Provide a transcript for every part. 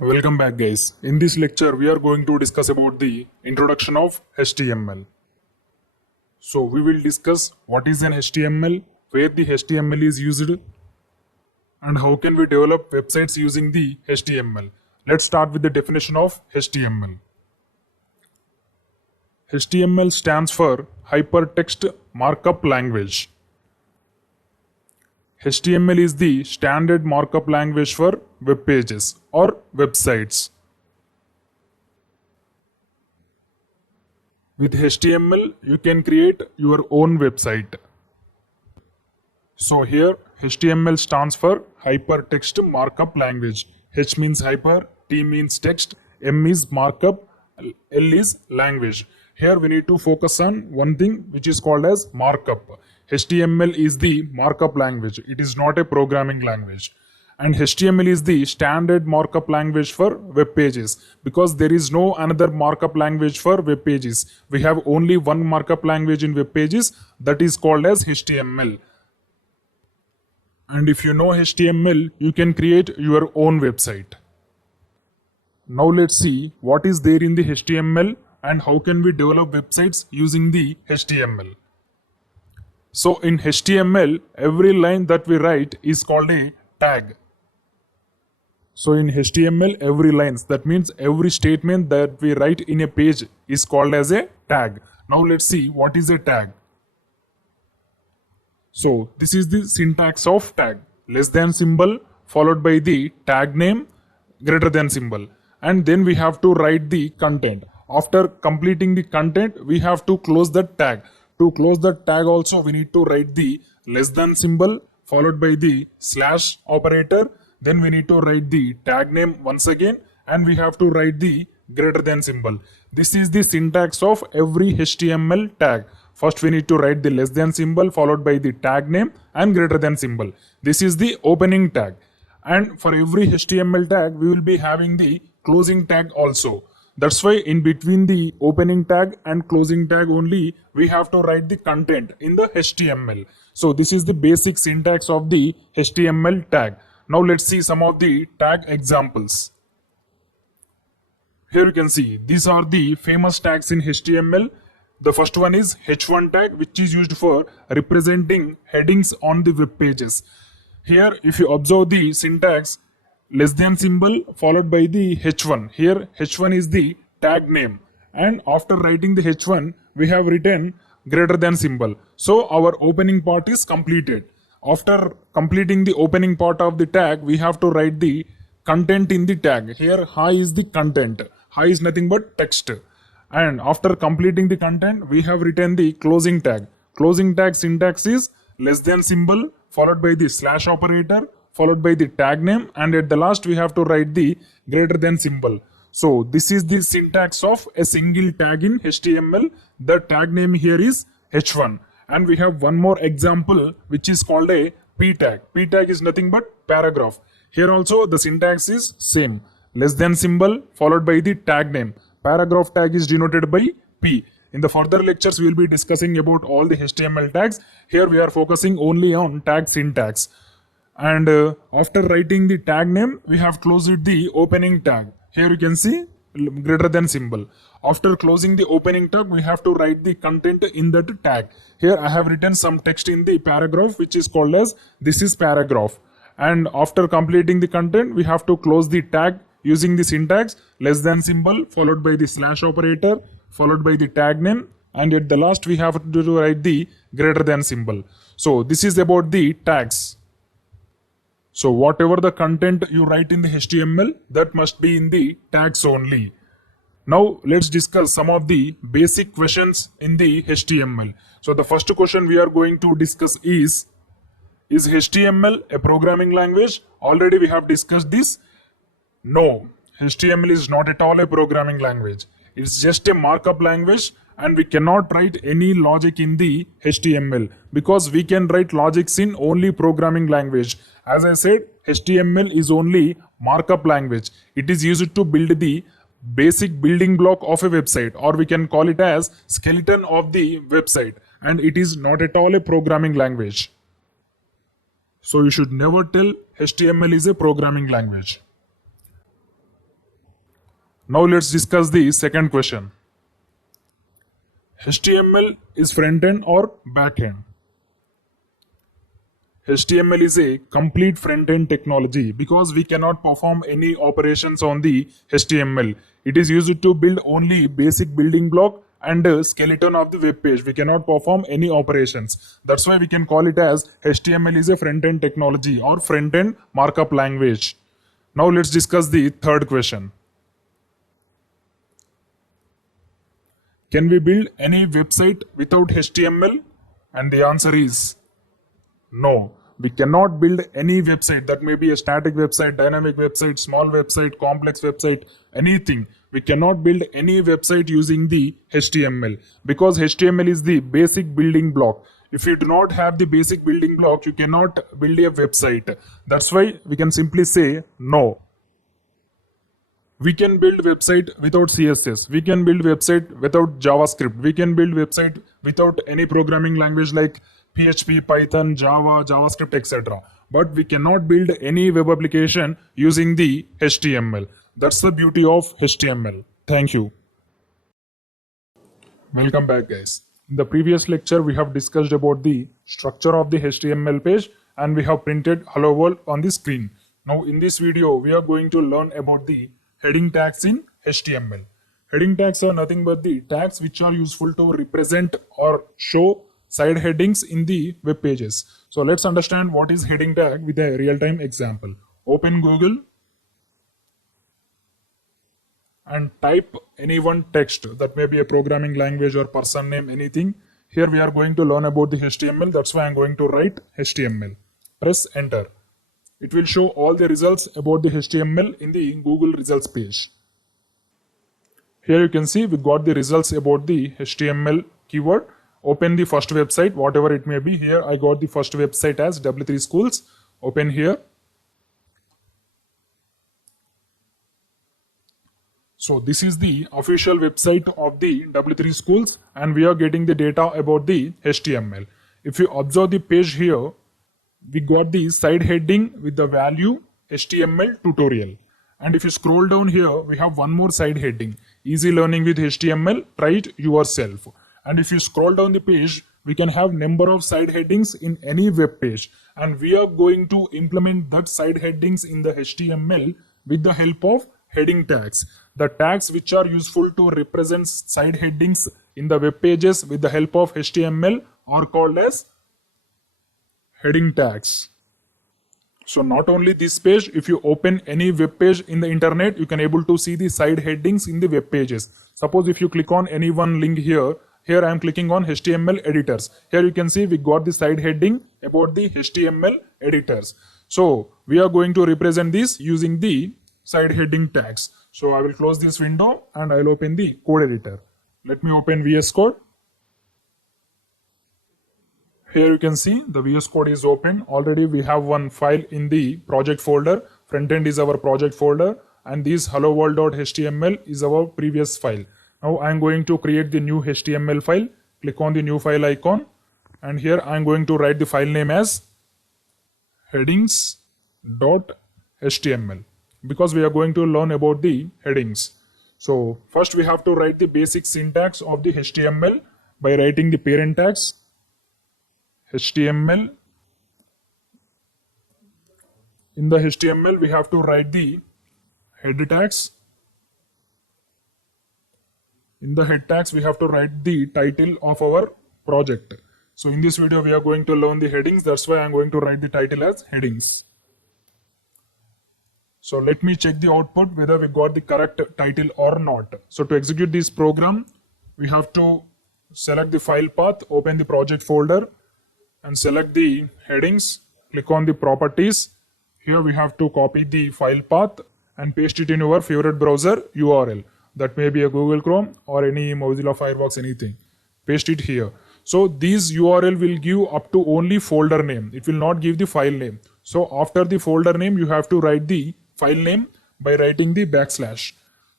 Welcome back guys. In this lecture we are going to discuss about the introduction of HTML. So we will discuss what is an HTML, where the HTML is used and how can we develop websites using the HTML. Let's start with the definition of HTML. HTML stands for Hypertext Markup Language. HTML is the standard markup language for web pages or websites. With HTML, you can create your own website. So here, HTML stands for Hypertext Markup Language. H means hyper, T means text, M is markup, L is language. Here we need to focus on one thing which is called as markup. HTML is the markup language. It is not a programming language. And HTML is the standard markup language for web pages because there is no another markup language for web pages. We have only one markup language in web pages, that is called as HTML. And if you know HTML, you can create your own website. Now let's see what is there in the HTML and how can we develop websites using the HTML. So in HTML, every line that we write is called a tag. So in HTML, every lines, that means every statement that we write in a page is called as a tag. Now let's see what is a tag. So this is the syntax of tag. Less than symbol followed by the tag name, greater than symbol. And then we have to write the content. After completing the content, we have to close the tag. To close the tag also, we need to write the less than symbol followed by the slash operator. Then we need to write the tag name once again, and we have to write the greater than symbol. This is the syntax of every HTML tag. First we need to write the less than symbol followed by the tag name and greater than symbol. This is the opening tag. And for every HTML tag, we will be having the closing tag also. That's why in between the opening tag and closing tag only, we have to write the content in the HTML. So this is the basic syntax of the HTML tag. Now let's see some of the tag examples. Here you can see these are the famous tags in HTML. The first one is H1 tag, which is used for representing headings on the web pages. Here if you observe the syntax, less than symbol followed by the H1. Here H1 is the tag name, and after writing the H1 we have written greater than symbol. So our opening part is completed. After completing the opening part of the tag, we have to write the content in the tag. Here hi is the content. Hi is nothing but text. And after completing the content, we have written the closing tag. Closing tag syntax is less than symbol followed by the slash operator followed by the tag name, and at the last we have to write the greater than symbol. So this is the syntax of a single tag in HTML. The tag name here is H1. And we have one more example which is called a P tag. P tag is nothing but paragraph. Here also the syntax is same. Less than symbol followed by the tag name. Paragraph tag is denoted by P. In the further lectures we will be discussing about all the HTML tags. Here we are focusing only on tag syntax. And after writing the tag name, we have closed the opening tag. Here you can see greater than symbol. After closing the opening tag, we have to write the content in that tag. Here I have written some text in the paragraph which is called as this is paragraph. And after completing the content, we have to close the tag using the syntax less than symbol followed by the slash operator followed by the tag name, and at the last we have to write the greater than symbol. So this is about the tags. So whatever the content you write in the HTML, that must be in the tags only. Now let's discuss some of the basic questions in the HTML. So the first question we are going to discuss is HTML a programming language? Already we have discussed this. No, HTML is not at all a programming language. It's just a markup language, and we cannot write any logic in the HTML because we can write logics in only programming language. As I said, HTML is only markup language. It is used to build the basic building block of a website, or we can call it as skeleton of the website, and it is not at all a programming language. So you should never tell HTML is a programming language. Now let's discuss the second question. HTML is front end or back end? HTML is a complete front-end technology because we cannot perform any operations on the HTML. It is used to build only basic building block and a skeleton of the web page. We cannot perform any operations. That's why we can call it as HTML is a front-end technology or front-end markup language. Now let's discuss the third question. Can we build any website without HTML? And the answer is no, we cannot build any website. That may be a static website, dynamic website, small website, complex website, anything. We cannot build any website using the HTML because HTML is the basic building block. If you do not have the basic building block, you cannot build a website. That's why we can simply say no. We can build website without CSS. We can build website without JavaScript. We can build website without any programming language like PHP, Python, Java, JavaScript, etc. But we cannot build any web application using the HTML. That's the beauty of HTML. Thank you. Welcome back, guys. In the previous lecture, we have discussed about the structure of the HTML page and we have printed hello world on the screen. Now in this video, we are going to learn about the heading tags in HTML. Heading tags are nothing but the tags which are useful to represent or show side headings in the web pages. So let's understand what is heading tag with a real-time example. Open Google and type any one text. That may be a programming language or person name, anything. Here we are going to learn about the HTML. That's why I'm going to write HTML. Press enter. It will show all the results about the HTML in the Google results page. Here you can see we got the results about the HTML keyword. Open the first website, whatever it may be. Here I got the first website as W3 Schools. Open here. So this is the official website of the W3 Schools and we are getting the data about the HTML. If you observe the page here, we got the side heading with the value HTML tutorial. And if you scroll down here, we have one more side heading, easy learning with HTML, try it yourself. And if you scroll down the page, we can have number of side headings in any web page. And we are going to implement that side headings in the HTML with the help of heading tags. The tags which are useful to represent side headings in the web pages with the help of HTML are called as heading tags. So not only this page, if you open any web page in the internet, you can able to see the side headings in the web pages. Suppose if you click on any one link here I am clicking on HTML editors. Here you can see we got the side heading about the HTML editors. So we are going to represent this using the side heading tags. So I will close this window and I will open the code editor. Let me open VS Code. Here you can see the VS Code is open. Already we have one file in the project folder. Frontend is our project folder and this hello world.html is our previous file. Now I am going to create the new HTML file. Click on the new file icon and here I am going to write the file name as headings.html because we are going to learn about the headings. So first we have to write the basic syntax of the HTML by writing the parent tags HTML. In the HTML we have to write the head tags. In the head tags we have to write the title of our project. So in this video we are going to learn the headings. That's why I am going to write the title as headings. So let me check the output whether we got the correct title or not. So to execute this program, we have to select the file path, open the project folder and select the headings. Click on the properties. Here we have to copy the file path and paste it in your favorite browser URL. That may be a Google Chrome or any Mozilla Firefox, anything. Paste it here. So this URL will give up to only folder name. It will not give the file name. So after the folder name, you have to write the file name by writing the backslash.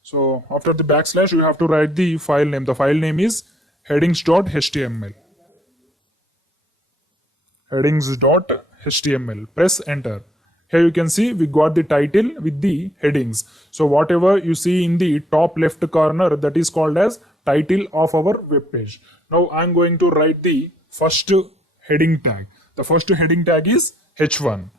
So after the backslash, you have to write the file name. The file name is headings.html. Headings.html. Press enter. Here you can see we got the title with the headings. So whatever you see in the top left corner, that is called as title of our web page. Now I am going to write the first heading tag. The first heading tag is H1.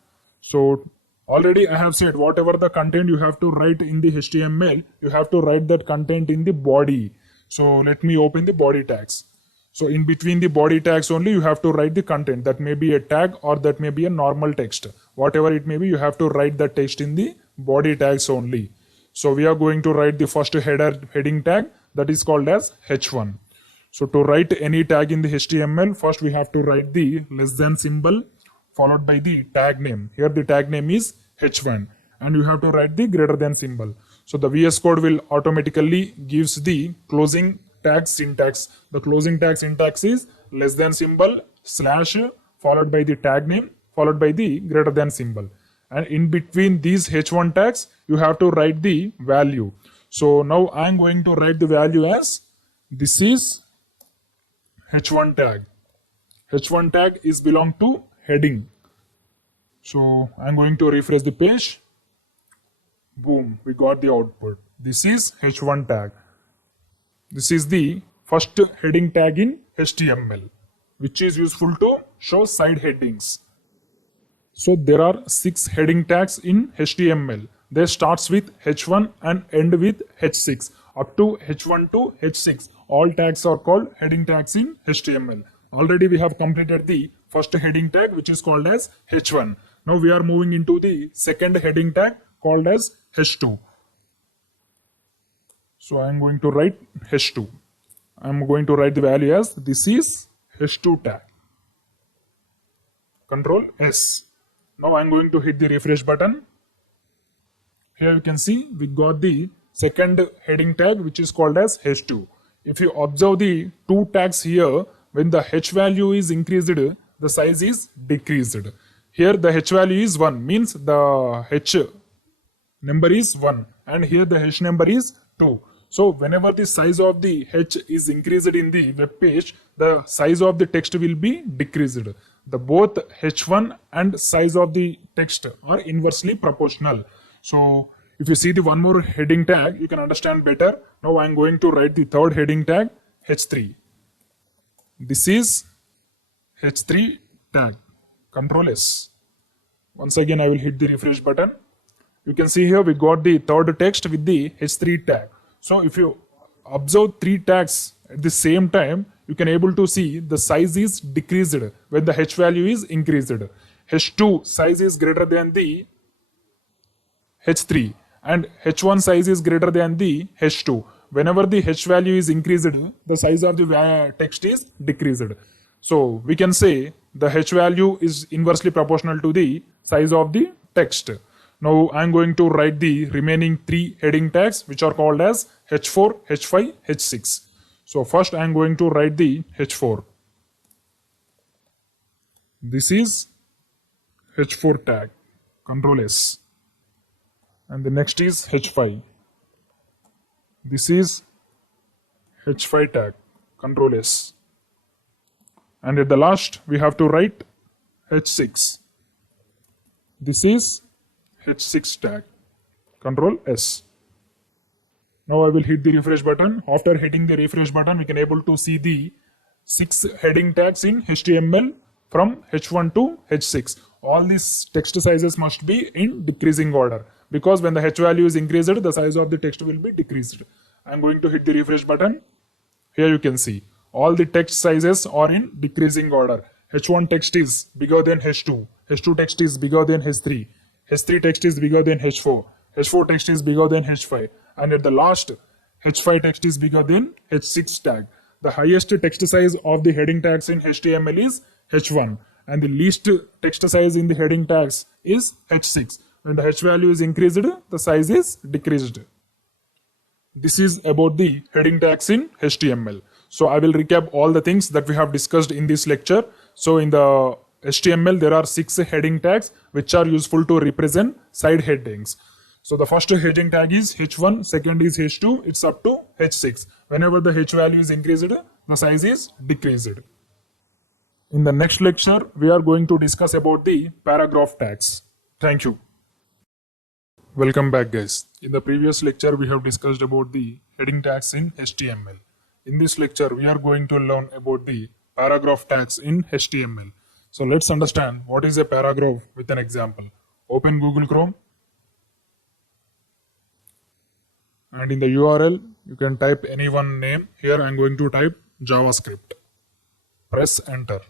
So already I have said whatever the content you have to write in the HTML, you have to write that content in the body. So let me open the body tags. So in between the body tags only you have to write the content. That may be a tag or that may be a normal text. Whatever it may be, you have to write the text in the body tags only. So we are going to write the first heading tag, that is called as H1. So to write any tag in the HTML, first we have to write the less than symbol followed by the tag name. Here the tag name is H1 and you have to write the greater than symbol. So the VS Code will automatically gives the closing tag syntax. The closing tag syntax is less than symbol slash followed by the tag name followed by the greater than symbol. And in between these H1 tags, you have to write the value. So now I am going to write the value as this is H1 tag. H1 tag is belong to heading. So I am going to refresh the page. Boom, we got the output. This is H1 tag. This is the first heading tag in HTML, which is useful to show side headings. So there are 6 heading tags in HTML. They starts with H1 and end with H6. Up to H1 to H6, all tags are called heading tags in HTML. Already we have completed the first heading tag, which is called as H1. Now we are moving into the second heading tag called as H2. So I am going to write H2. I am going to write the value as this is H2 tag. Control S. Now I am going to hit the refresh button. Here you can see we got the second heading tag, which is called as H2. If you observe the two tags here, when the H value is increased, the size is decreased. Here the H value is 1, means the H number is 1, and here the H number is 2. So whenever the size of the H is increased in the web page, the size of the text will be decreased. The both H1 and size of the text are inversely proportional. So if you see the one more heading tag, you can understand better. Now I am going to write the third heading tag, H3. This is H3 tag. Control S. Once again I will hit the refresh button. You can see here we got the third text with the H3 tag. So if you observe 3 tags at the same time, you can able to see the size is decreased when the H value is increased. H2 size is greater than the H3 and H1 size is greater than the H2. Whenever the H value is increased, the size of the text is decreased. So we can say the H value is inversely proportional to the size of the text. Now I am going to write the remaining 3 heading tags, which are called as H4, H5, H6. So first I am going to write the H4. This is H4 tag. Control S. And the next is H5. This is H5 tag. Control S. And at the last we have to write H6. This is H6 tag. Control S. Now I will hit the refresh button. After hitting the refresh button, we can able to see the 6 heading tags in HTML from H1 to H6. All these text sizes must be in decreasing order, because when the H value is increased, the size of the text will be decreased. I am going to hit the refresh button. Here you can see all the text sizes are in decreasing order. H1 text is bigger than H2. H2 text is bigger than H3. H3 text is bigger than H4. H4 text is bigger than H5. And at the last, H5 text is bigger than H6 tag. The highest text size of the heading tags in HTML is H1. And the least text size in the heading tags is H6. When the H value is increased, the size is decreased. This is about the heading tags in HTML. So I will recap all the things that we have discussed in this lecture. So in the HTML, there are 6 heading tags which are useful to represent side headings. So the first heading tag is H1, second is H2, it's up to H6. Whenever the H value is increased, the size is decreased. In the next lecture, we are going to discuss about the paragraph tags. Thank you. Welcome back, guys. In the previous lecture, we have discussed about the heading tags in HTML. In this lecture, we are going to learn about the paragraph tags in HTML. So let's understand what is a paragraph with an example. Open Google Chrome, and in the URL, you can type any one name. Here I am going to type JavaScript. Press enter.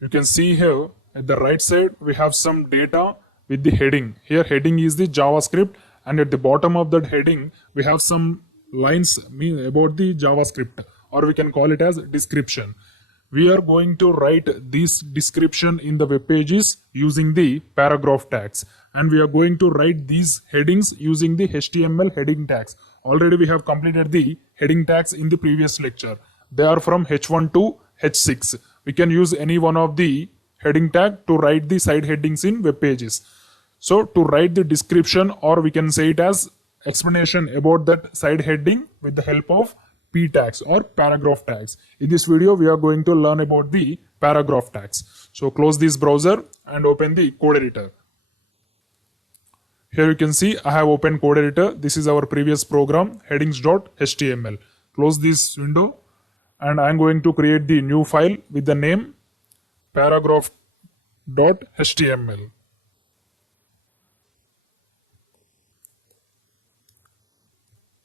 You can see here at the right side we have some data with the heading. Here heading is the JavaScript, and at the bottom of that heading we have some lines about the JavaScript, or we can call it as description. We are going to write this description in the web pages using the paragraph tags, and we are going to write these headings using the HTML heading tags. Already we have completed the heading tags in the previous lecture. They are from H1 to H6. We can use any one of the heading tag to write the side headings in web pages. So to write the description, or we can say it as explanation about that side heading with the help of p tags or paragraph tags. In this video, we are going to learn about the paragraph tags. So close this browser and open the code editor. Here you can see I have opened code editor. This is our previous program, headings.html. Close this window, and I am going to create the new file with the name paragraph.html.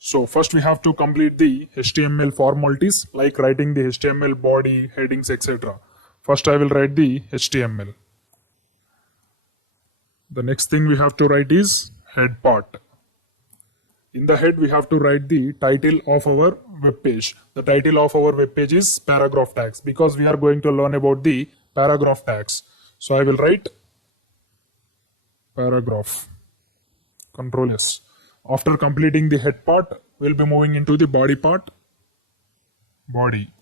So first we have to complete the HTML formalities like writing the HTML body, headings, etc. First I will write the HTML. The next thing we have to write is head part. In the head we have to write the title of our web page. The title of our web page is paragraph tags, because we are going to learn about the paragraph tags. So I will write paragraph. Control S. After completing the head part, we'll be moving into the body part. Body.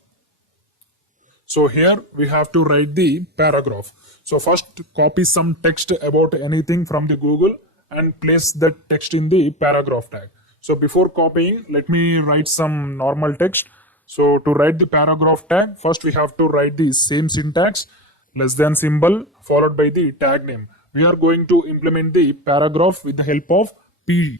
So here we have to write the paragraph. So first copy some text about anything from the Google and place that text in the paragraph tag. So before copying, let me write some normal text. So to write the paragraph tag, first we have to write the same syntax, less than symbol followed by the tag name. We are going to implement the paragraph with the help of p.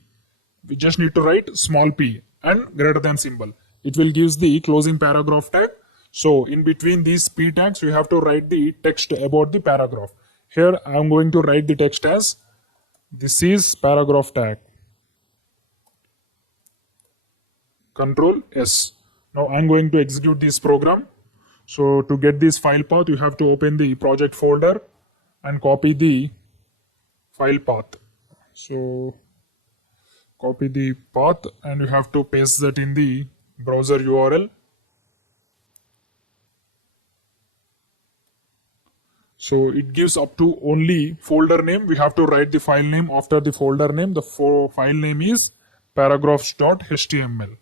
We just need to write small p and greater than symbol. It will give the closing paragraph tag. So in between these p tags, we have to write the text about the paragraph. Here I am going to write the text as this is paragraph tag. Control S. Now I am going to execute this program. So to get this file path, you have to open the project folder and copy the file path. So copy the path and you have to paste that in the browser URL. So it gives up to only folder name. We have to write the file name after the folder name. The file name is paragraphs.html.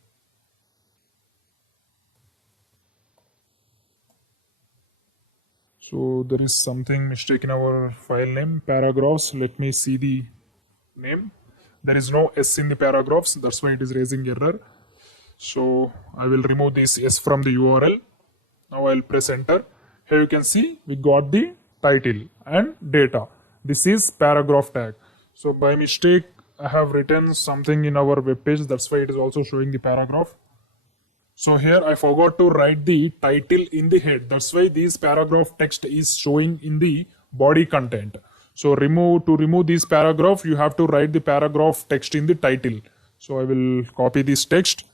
So there is something mistake in our file name, paragraphs. Let me see the name. There is no S in the paragraphs. That's why it is raising error. So I will remove this S from the URL. Now I'll press enter. Here you can see we got the title and data. This is paragraph tag. So by mistake I have written something in our web page. That's why it is also showing the paragraph. So here I forgot to write the title in the head. That's why this paragraph text is showing in the body content. So to remove this paragraph, you have to write the paragraph text in the title. So I will copy this text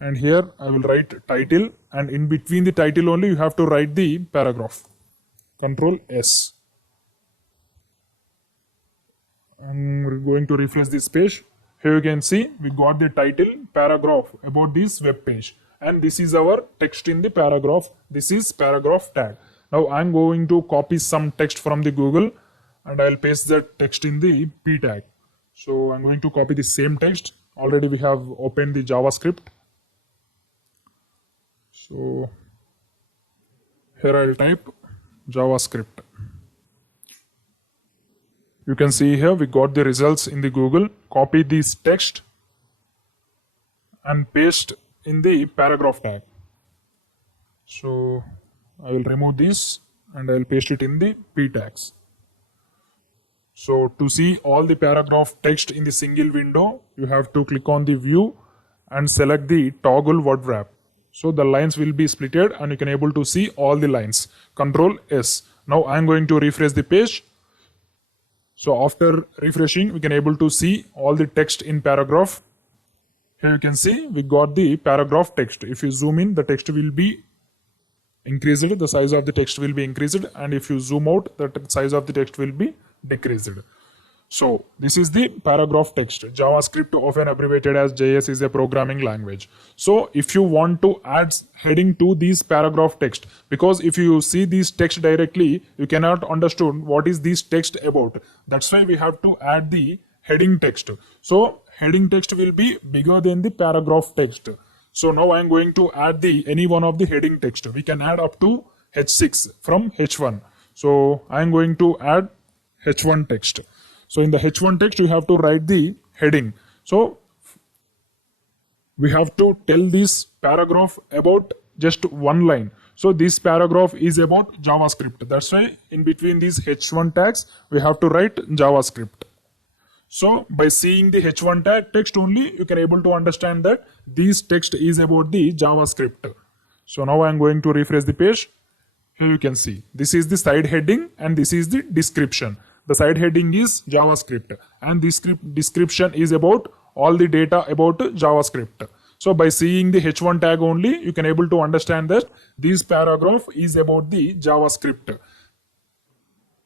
and here I will write title, and in between the title only you have to write the paragraph. Control S. I'm going to refresh this page. Here you can see we got the title paragraph about this web page, and this is our text in the paragraph. This is paragraph tag. Now I'm going to copy some text from the Google and I'll paste that text in the p tag. So I'm going to copy the same text. Already we have opened the JavaScript. So here I'll type JavaScript. You can see here we got the results in the Google. Copy this text and paste in the paragraph tag. So I will remove this and I will paste it in the p tags. So to see all the paragraph text in the single window, you have to click on the view and select the toggle word wrap. So the lines will be splitted and you can able to see all the lines. Control S. Now I am going to refresh the page. So after refreshing, we can able to see all the text in paragraph. Here you can see we got the paragraph text. If you zoom in, the text will be increased, the size of the text will be increased, and if you zoom out, the size of the text will be decreased. So this is the paragraph text. JavaScript, often abbreviated as JS, is a programming language. So if you want to add heading to this paragraph text, because if you see this text directly, you cannot understand what is this text about. That's why we have to add the heading text. So heading text will be bigger than the paragraph text. So now I am going to add the any one of the heading text. We can add up to H6 from H1. So I am going to add H1 text. So in the H1 text, you have to write the heading. So we have to tell this paragraph about just one line. So this paragraph is about JavaScript. That's why in between these H1 tags, we have to write JavaScript. So by seeing the H1 tag text only, you can able to understand that this text is about the JavaScript. So now I am going to refresh the page. Here you can see this is the side heading and this is the description. The side heading is JavaScript and this description is about all the data about JavaScript. So by seeing the H1 tag only, you can able to understand that this paragraph is about the JavaScript.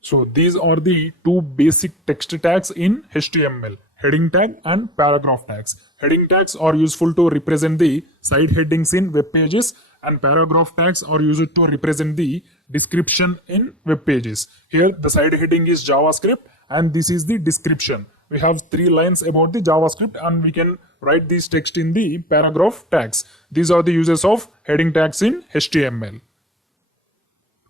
So these are the two basic text tags in HTML, heading tag and paragraph tags. Heading tags are useful to represent the side headings in web pages, and paragraph tags are used to represent the description in web pages. Here the side heading is JavaScript and this is the description. We have 3 lines about the JavaScript and we can write this text in the paragraph tags. These are the uses of heading tags in HTML.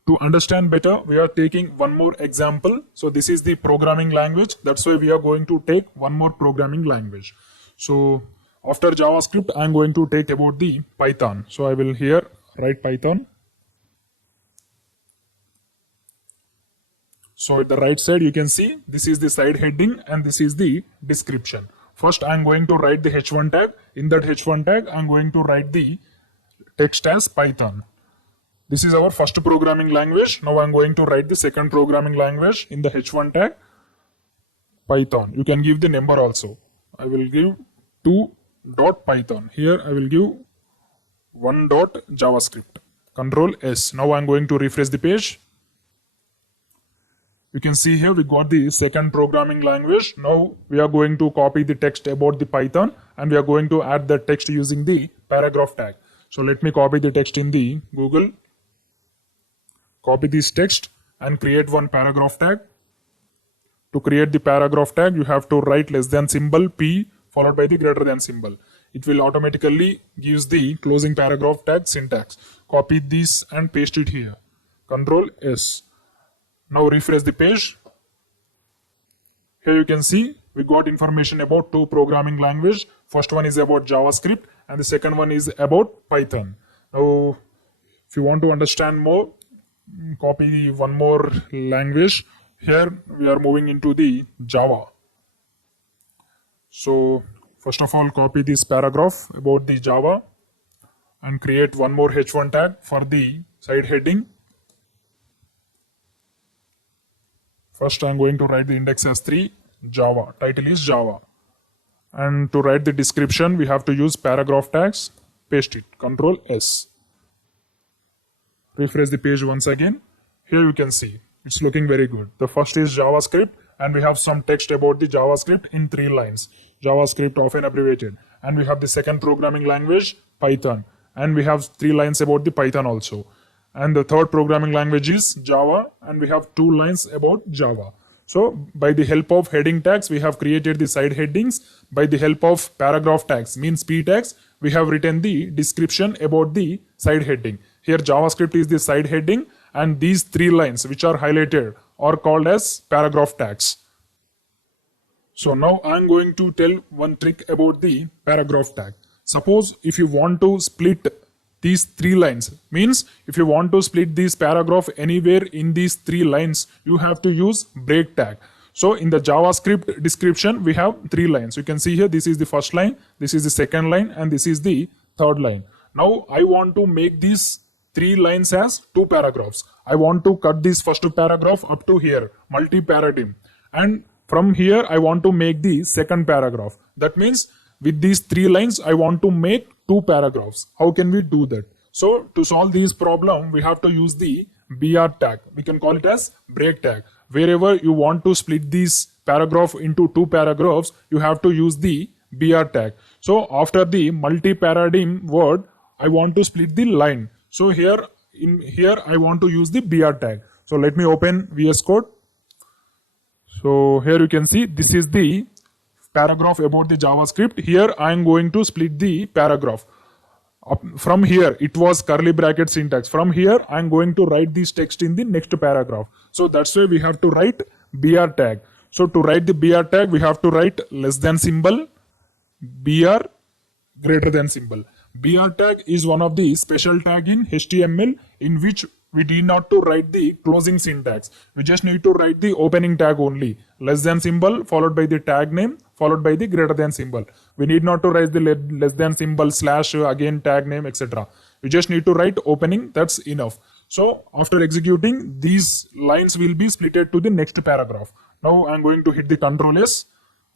To understand better, we are taking one more example. So this is the programming language. That's why we are going to take one more programming language. So after JavaScript, I am going to take about the Python. So I will here write Python. So at the right side, you can see this is the side heading and this is the description. First, I am going to write the H1 tag. In that H1 tag, I am going to write the text as Python. This is our first programming language. Now I am going to write the second programming language in the H1 tag, Python. You can give the number also. I will give 2.python. Here I will give 1.javascript. Control S. Now I am going to refresh the page. You can see here we got the second programming language. Now we are going to copy the text about the Python and we are going to add the text using the paragraph tag. So let me copy the text in the Google. Copy this text and create one paragraph tag. To create the paragraph tag, you have to write less than symbol P followed by the greater than symbol. It will automatically gives the closing paragraph tag syntax. Copy this and paste it here. Control S. Now refresh the page. Here you can see we got information about 2 programming language. First one is about JavaScript and the second one is about Python. Now if you want to understand more, copy one more language. Here we are moving into the Java. So first of all, copy this paragraph about the Java and create one more H1 tag for the side heading. First I am going to write the index as 3, Java, title is Java. And to write the description, we have to use paragraph tags, paste it, Control S. Refresh the page once again. Here you can see it's looking very good. The first is JavaScript and we have some text about the JavaScript in 3 lines. JavaScript, often abbreviated. And we have the second programming language, Python. And we have 3 lines about the Python also. And the third programming language is Java and we have 2 lines about Java. So by the help of heading tags, we have created the side headings. By the help of paragraph tags, means P tags, we have written the description about the side heading. Here JavaScript is the side heading and these 3 lines which are highlighted are called as paragraph tags. So now I am going to tell one trick about the paragraph tag. Suppose if you want to split these 3 lines, means if you want to split this paragraph anywhere in these 3 lines, you have to use break tag. So in the JavaScript description, we have 3 lines. You can see here, this is the first line, this is the second line, and this is the third line. Now I want to make these 3 lines as 2 paragraphs. I want to cut this first paragraph up to here, multi-paradigm. And from here, I want to make the second paragraph. That means with these 3 lines, I want to make 2 paragraphs. How can we do that? So to solve this problem, we have to use the BR tag. We can call it as break tag. Wherever you want to split this paragraph into 2 paragraphs, you have to use the BR tag. So after the multi-paradigm word, I want to split the line. So here I want to use the BR tag. So let me open VS Code. So here you can see this is the paragraph about the JavaScript. Here I am going to split the paragraph. From here it was curly bracket syntax. From here I am going to write this text in the next paragraph. So that's why we have to write BR tag. So to write the BR tag, we have to write less than symbol, BR greater than symbol. BR tag is one of the special tag in HTML in which we need not to write the closing syntax. We just need to write the opening tag only. Less than symbol followed by the tag name followed by the greater than symbol. We need not to write the less than symbol slash again tag name etc. We just need to write opening. That's enough. So after executing, these lines will be splitted to the next paragraph. Now I'm going to hit the Ctrl S.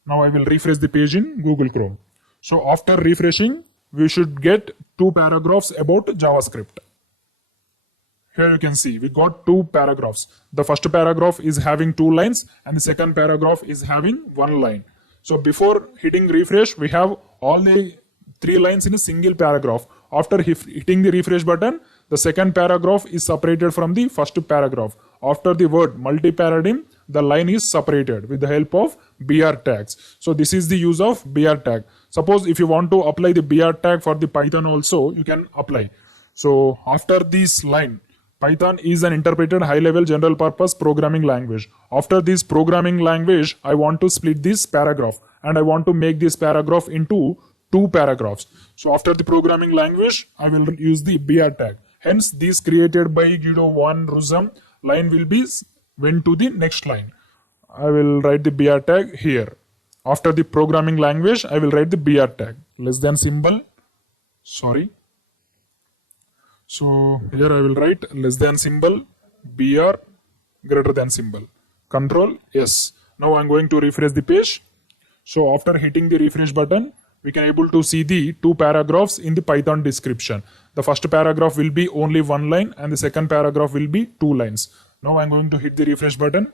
Now I will refresh the page in Google Chrome. So after refreshing, we should get 2 paragraphs about JavaScript. Here you can see we got 2 paragraphs. The first paragraph is having 2 lines and the second paragraph is having 1 line. So before hitting refresh, we have all the 3 lines in a single paragraph. After hitting the refresh button, the second paragraph is separated from the first paragraph. After the word multi-paradigm, the line is separated with the help of BR tags. So this is the use of BR tag. Suppose if you want to apply the BR tag for the Python also, you can apply. So after this line, Python is an interpreted high-level general-purpose programming language. After this programming language, I want to split this paragraph and I want to make this paragraph into 2 paragraphs. So after the programming language, I will use the BR tag. Hence, this created by Guido van Rossum line will be went to the next line. I will write the BR tag here. After the programming language, I will write the BR tag. Less than symbol. Sorry. So here I will write less than symbol, BR greater than symbol. Control S. Now I'm going to refresh the page. So after hitting the refresh button, we can able to see the 2 paragraphs in the Python description. The first paragraph will be only 1 line and the second paragraph will be 2 lines. Now I'm going to hit the refresh button.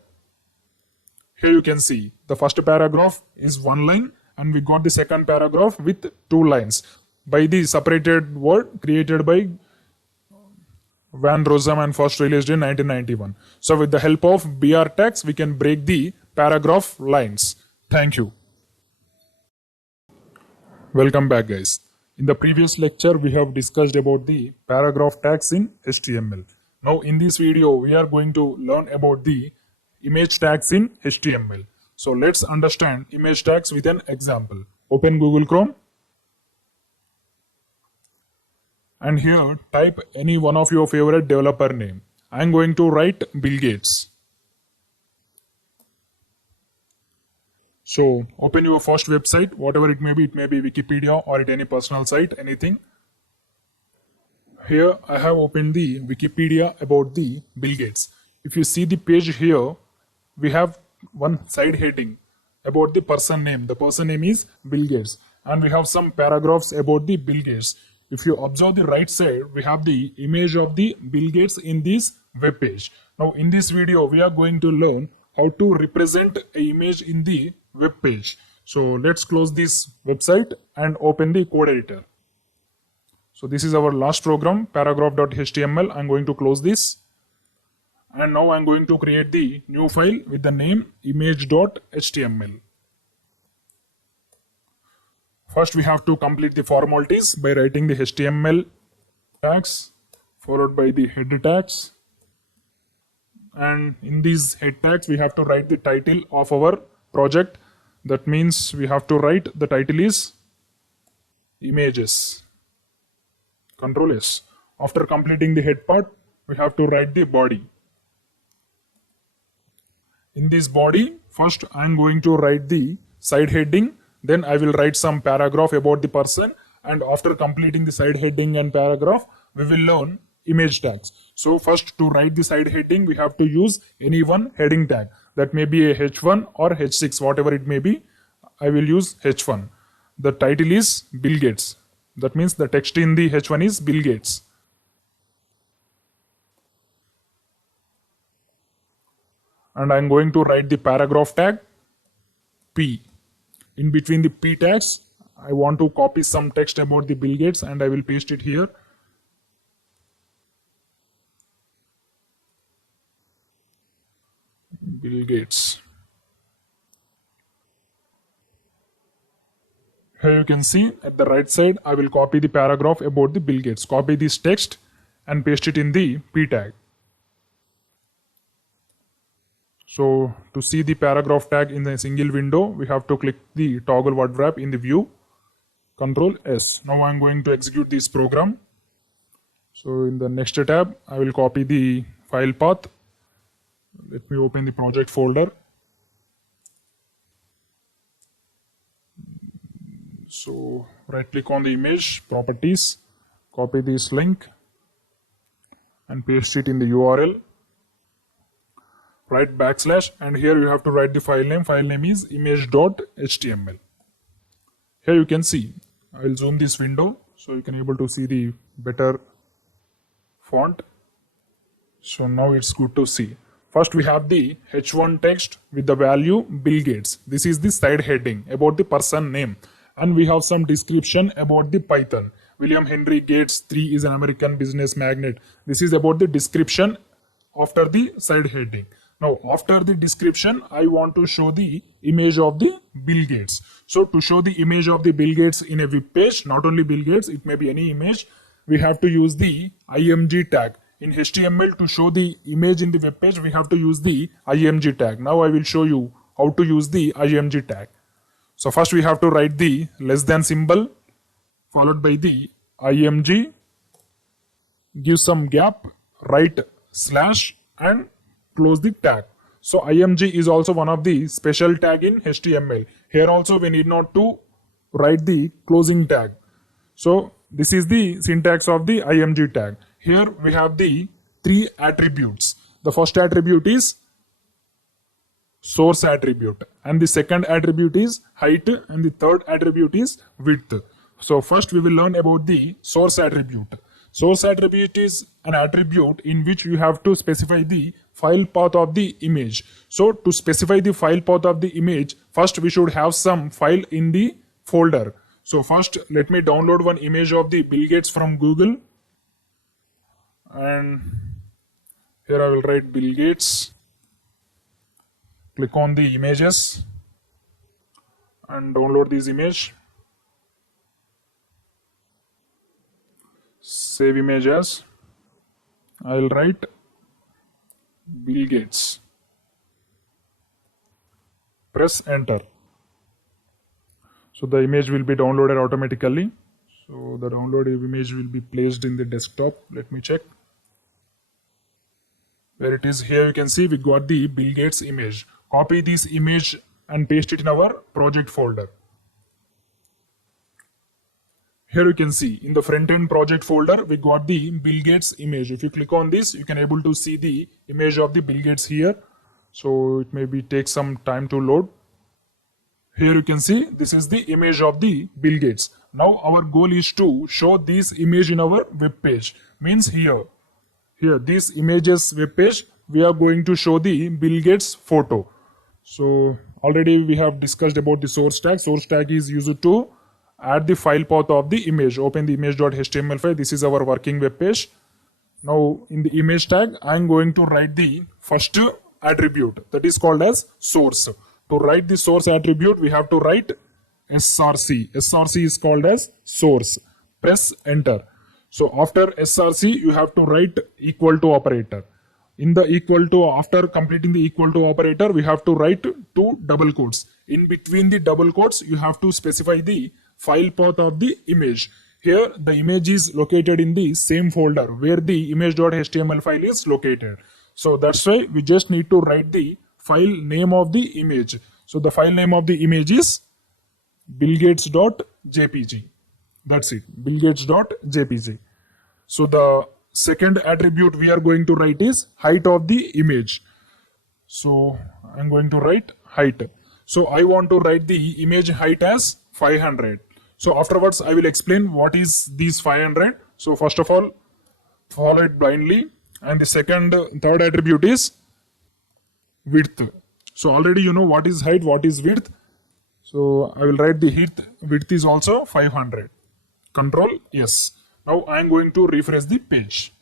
Here you can see the first paragraph is 1 line and we got the second paragraph with 2 lines by the separated word created by Van Rossum and first released in 1991. So with the help of BR tags, we can break the paragraph lines. Thank you. Welcome back guys. In the previous lecture, we have discussed about the paragraph tags in HTML. Now in this video, we are going to learn about the image tags in HTML. So let's understand image tags with an example. Open Google Chrome. And here type any one of your favorite developer name. I am going to write Bill Gates. So open your first website, whatever it may be Wikipedia or at any personal site, anything. Here I have opened the Wikipedia about the Bill Gates. If you see the page here, we have one side heading about the person name. The person name is Bill Gates. And we have some paragraphs about the Bill Gates. If you observe the right side, we have the image of the Bill Gates in this web page. Now in this video, we are going to learn how to represent an image in the web page. So let's close this website and open the code editor. So this is our last program, paragraph.html. I'm going to close this. And now I'm going to create the new file with the name image.html. First, we have to complete the formalities by writing the HTML tags followed by the head tags. And in these head tags, we have to write the title of our project. That means we have to write the title is images. Control S. After completing the head part, we have to write the body. In this body, first I am going to write the side heading, then I will write some paragraph about the person, and after completing the side heading and paragraph, we will learn image tags. So first, to write the side heading, we have to use any one heading tag. That may be a H1 or H6, whatever it may be. I will use H1. The title is Bill Gates. That means the text in the H1 is Bill Gates. And I'm going to write the paragraph tag P. In between the P tags, I want to copy some text about the Bill Gates and I will paste it here. Bill Gates. Here you can see at the right side, I will copy the paragraph about the Bill Gates. Copy this text and paste it in the P tag. So to see the paragraph tag in a single window, we have to click the toggle word wrap in the view. Control S. Now I'm going to execute this program. So in the next tab, I will copy the file path. Let me open the project folder. So right click on the image, properties, copy this link and paste it in the URL. Write backslash, and here you have to write the file name. File name is image.html. Here you can see, I will zoom this window so you can able to see the better font. So now it's good to see. First we have the H1 text with the value Bill Gates. This is the side heading about the person name. And we have some description about the Python. William Henry Gates III is an American business magnate. This is about the description after the side heading. Now, after the description, I want to show the image of the Bill Gates. So, to show the image of the Bill Gates in a web page, not only Bill Gates, it may be any image, we have to use the img tag. In HTML, to show the image in the web page, we have to use the img tag. Now, I will show you how to use the img tag. So, first we have to write the less than symbol, followed by the img, give some gap, write slash, and close the tag. So img is also one of the special tag in HTML. Here also we need not to write the closing tag. So this is the syntax of the img tag. Here we have the three attributes. The first attribute is source attribute, and the second attribute is height, and the third attribute is width. So first we will learn about the source attribute. Source attribute is an attribute in which you have to specify the file path of the image. So to specify the file path of the image, first we should have some file in the folder. So first let me download one image of the Bill Gates from Google. And here I will write Bill Gates. Click on the images and download this image. Save image as, I will write Bill Gates. Press enter. So the image will be downloaded automatically. So the downloaded image will be placed in the desktop. Let me check. Where it is, here you can see we got the Bill Gates image. Copy this image and paste it in our project folder. Here you can see in the front end project folder, we got the Bill Gates image. If you click on this, you can able to see the image of the Bill Gates here. So it maybe take some time to load. Here you can see this is the image of the Bill Gates. Now our goal is to show this image in our web page. Means here this images web page, we are going to show the Bill Gates photo. So already we have discussed about the source tag. Source tag is used to add the file path of the image. Open the image.html file. This is our working web page. Now in the image tag, I am going to write the first attribute, that is called as source. To write the source attribute, we have to write src. src is called as source. Press enter. So after src, you have to write equal to operator. In the equal to, after completing the equal to operator, we have to write two double quotes. In between the double quotes, you have to specify the file path of the image. Here the image is located in the same folder where the image.html file is located. So that's why we just need to write the file name of the image. So the file name of the image is billgates.jpg. That's it, billgates.jpg. So the second attribute we are going to write is height of the image. So I'm going to write height. So I want to write the image height as 500. So afterwards I will explain what is these 500. So first of all, follow it blindly. And the third attribute is width. So already you know what is height, what is width. So I will write the width is also 500. Control yes. Now I am going to refresh the page.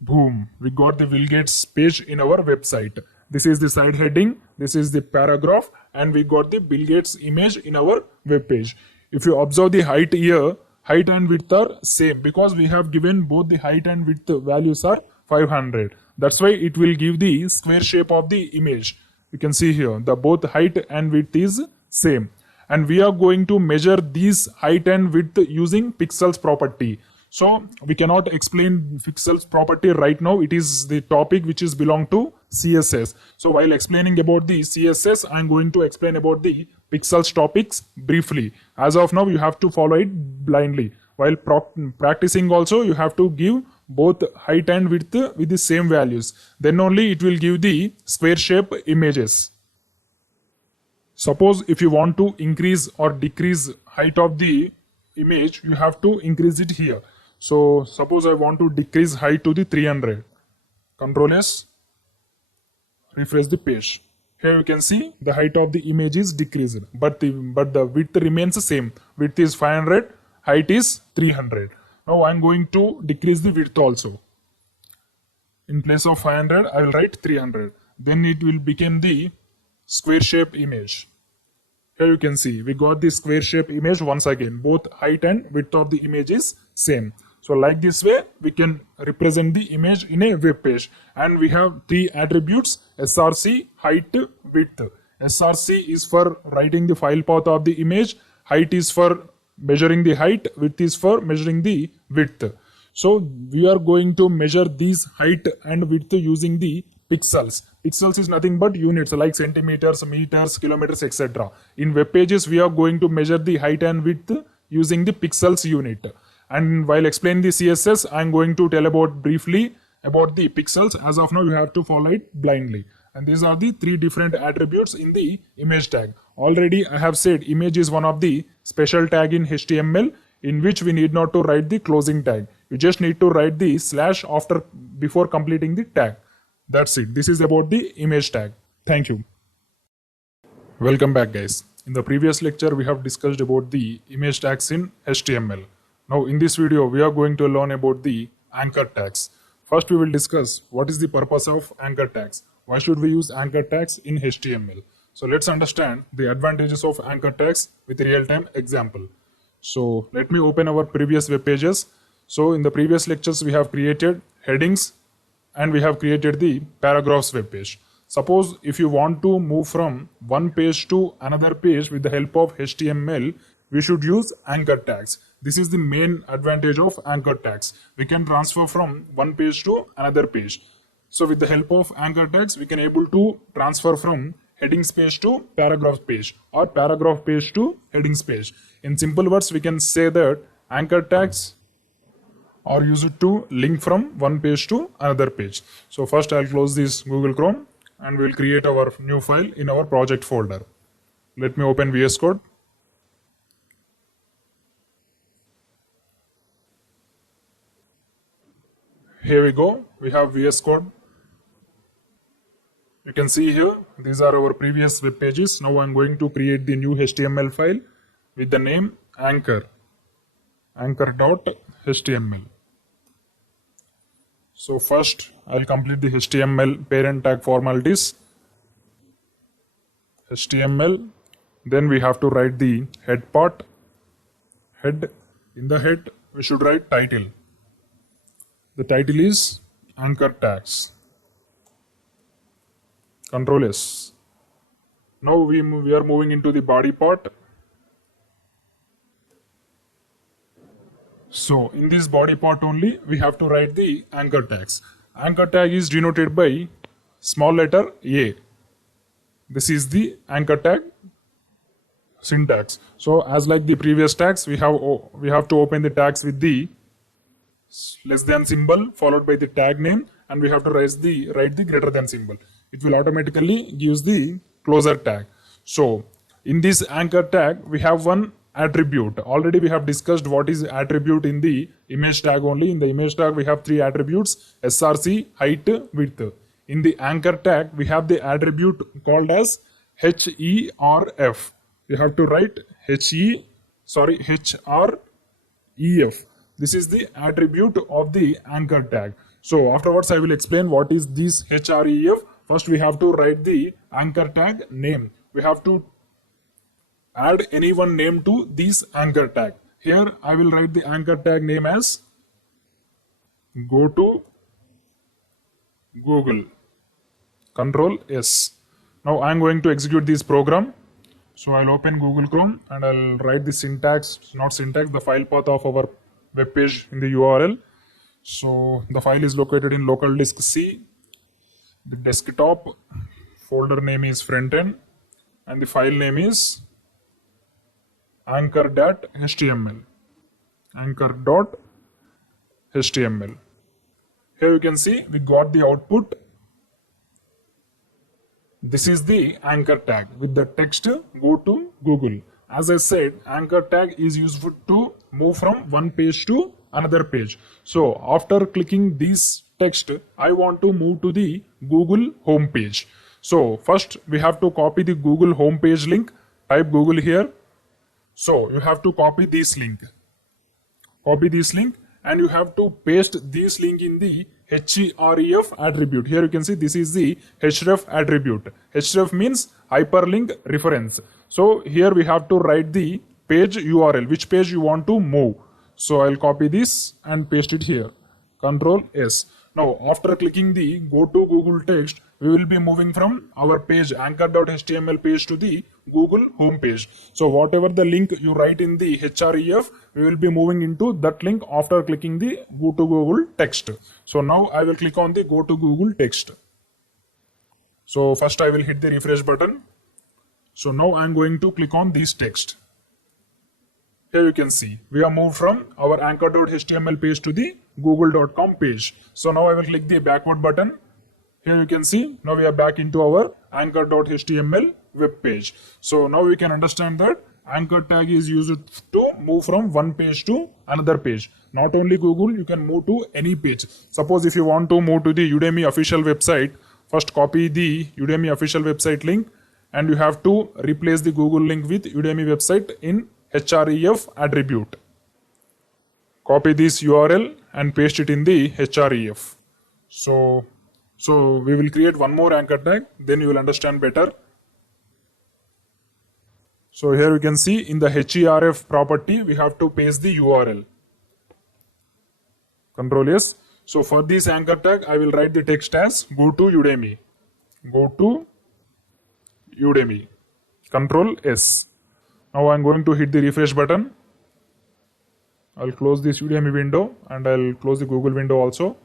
Boom, we got the Bill Gates page in our website. This is the side heading, this is the paragraph, and we got the Bill Gates image in our web page. If you observe the height here, height and width are same because we have given both the height and width values are 500. That's why it will give the square shape of the image. You can see here the both height and width is same, and we are going to measure these height and width using pixels property. So we cannot explain pixels property right now. It is the topic which is belong to CSS. So while explaining about the CSS, I am going to explain about the pixels topics briefly. As of now, you have to follow it blindly. While practicing also, you have to give both height and width with the same values. Then only it will give the square shape images. Suppose if you want to increase or decrease height of the image, you have to increase it here. So suppose I want to decrease height to the 300. Control S, refresh the page. Here you can see the height of the image is decreased, but the width remains the same. Width is 500, height is 300. Now I am going to decrease the width also. In place of 500, I will write 300. Then it will become the square shape image. Here you can see we got the square shape image once again. Both height and width of the image is same. So like this way we can represent the image in a web page, and we have three attributes: src, height, width. Src is for writing the file path of the image, height is for measuring the height, width is for measuring the width. So we are going to measure these height and width using the pixels. Pixels is nothing but units like centimeters, meters, kilometers, etc. In web pages we are going to measure the height and width using the pixels unit. And while explaining the CSS, I am going to tell briefly about the pixels. As of now, you have to follow it blindly. And these are the three different attributes in the image tag. Already I have said image is one of the special tag in HTML in which we need not to write the closing tag. You just need to write the slash before completing the tag. That's it. This is about the image tag. Thank you. Welcome back, guys. In the previous lecture, we have discussed about the image tags in HTML. Now in this video, we are going to learn about the anchor tags. First, we will discuss what is the purpose of anchor tags. Why should we use anchor tags in HTML? So let's understand the advantages of anchor tags with a real-time example. So let me open our previous web pages. So in the previous lectures, we have created headings and we have created the paragraphs web page. Suppose if you want to move from one page to another page with the help of HTML, we should use anchor tags. This is the main advantage of anchor tags. We can transfer from one page to another page. So with the help of anchor tags, we can able to transfer from headings page to paragraph page or paragraph page to headings page. In simple words, we can say that anchor tags are used to link from one page to another page. So first I'll close this Google Chrome and we'll create our new file in our project folder. Let me open VS Code. Here we go. We have VS Code. You can see here, these are our previous web pages. Now I'm going to create the new HTML file with the name anchor.html. So first I'll complete the HTML parent tag formalities. HTML, then we have to write the head part. Head, in the head we should write title. The title is anchor tags. Control S. Now we are moving into the body part. So in this body part only we have to write the anchor tags. Anchor tag is denoted by small letter A. This is the anchor tag syntax. So as like the previous tags, we have to open the tags with the less than symbol followed by the tag name, and we have to write the greater than symbol. It will automatically gives the closer tag. So in this anchor tag, we have one attribute. Already we have discussed what is attribute in the image tag only. In the image tag, we have three attributes: src, height, width. In the anchor tag, we have the attribute called as href. You have to write href. This is the attribute of the anchor tag. So afterwards, I will explain what is this href. First, we have to write the anchor tag name. We have to add any one name to this anchor tag. Here, I will write the anchor tag name as go to Google. Control S. Now I am going to execute this program. So I'll open Google Chrome and I'll write the syntax, not syntax, the file path of our web page in the URL. So the file is located in local disk C. The desktop folder name is frontend and the file name is anchor.html. Anchor.html. Here you can see we got the output. This is the anchor tag with the text go to Google. As I said, anchor tag is useful to move from one page to another page. So after clicking this text, I want to move to the Google home page. So first we have to copy the Google home page link. Type Google here. So you have to copy this link. Copy this link and you have to paste this link in the href attribute. Here you can see this is the href attribute. Href means hyperlink reference. So here we have to write the page URL, which page you want to move. So I'll copy this and paste it here. Control S. Now after clicking the go to Google text, we will be moving from our page anchor.html page to the Google home page. So whatever the link you write in the href, we will be moving into that link after clicking the go to Google text. So now I will click on the go to Google text. So first I will hit the refresh button. So now I am going to click on this text. Here you can see we are moved from our anchor.html page to the google.com page. So now I will click the backward button. Here you can see now we are back into our anchor.html web page. So now we can understand that anchor tag is used to move from one page to another page. Not only Google, you can move to any page. Suppose if you want to move to the Udemy official website, first copy the Udemy official website link and you have to replace the Google link with Udemy website in href attribute. Copy this URL and paste it in the href. So we will create one more anchor tag, then you will understand better. So here you can see in the href property, we have to paste the URL. Control S. So for this anchor tag, I will write the text as go to Udemy. Go to Udemy. Control S. Now I am going to hit the refresh button. I'll close this Udemy window and I'll close the Google window also.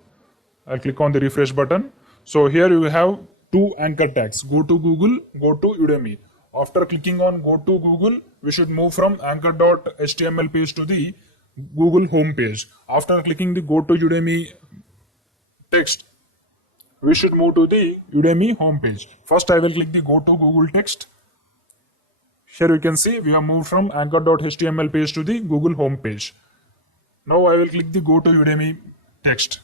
I'll click on the refresh button. So here you have two anchor tags, go to Google, go to Udemy. After clicking on go to Google, we should move from anchor.html page to the Google home page. After clicking the go to Udemy text, we should move to the Udemy home page. First I will click the go to Google text. Here you can see we have moved from anchor.html page to the Google home page. Now I will click the go to Udemy text.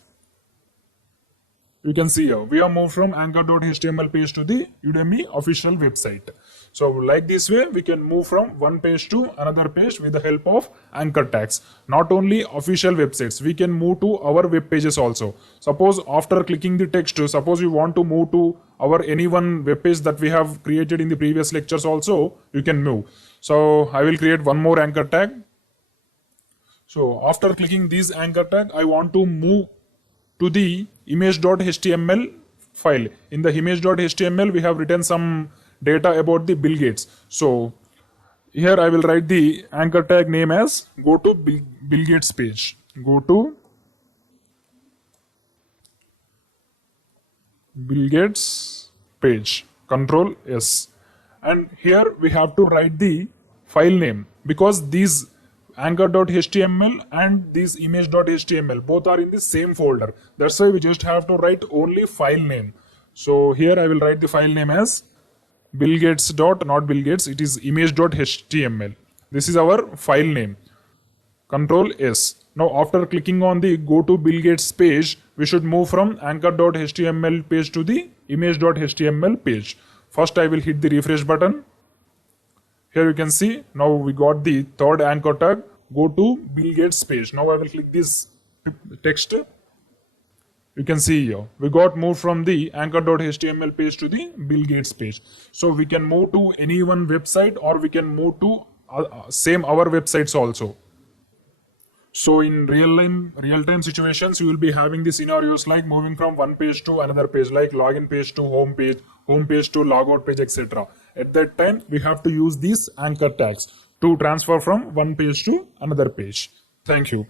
You can see here we are moved from anchor.html page to the Udemy official website. So like this way we can move from one page to another page with the help of anchor tags. Not only official websites, we can move to our web pages also. Suppose after clicking the text, suppose you want to move to our any one web page that we have created in the previous lectures also, you can move. So I will create one more anchor tag. So after clicking this anchor tag, I want to move to the image.html file. In the image.html, we have written some data about the Bill Gates. So here I will write the anchor tag name as go to Bill Gates page. Go to Bill Gates page. Control S. And here we have to write the file name because these anchor.html and this image.html both are in the same folder. That's why we just have to write only file name. So here I will write the file name as Bill Gates dot, not Bill Gates, it is image.html. This is our file name. Control S. Now after clicking on the go to Bill Gates page, we should move from anchor.html page to the image.html page. First I will hit the refresh button. Here you can see now we got the third anchor tag, go to Bill Gates page. Now I will click this text. You can see here we got moved from the anchor.html page to the Bill Gates page. So we can move to any one website or we can move to same our websites also. So in real time situations, you will be having the scenarios like moving from one page to another page, like login page to home page to logout page, etc. At that time, we have to use these anchor tags to transfer from one page to another page. Thank you.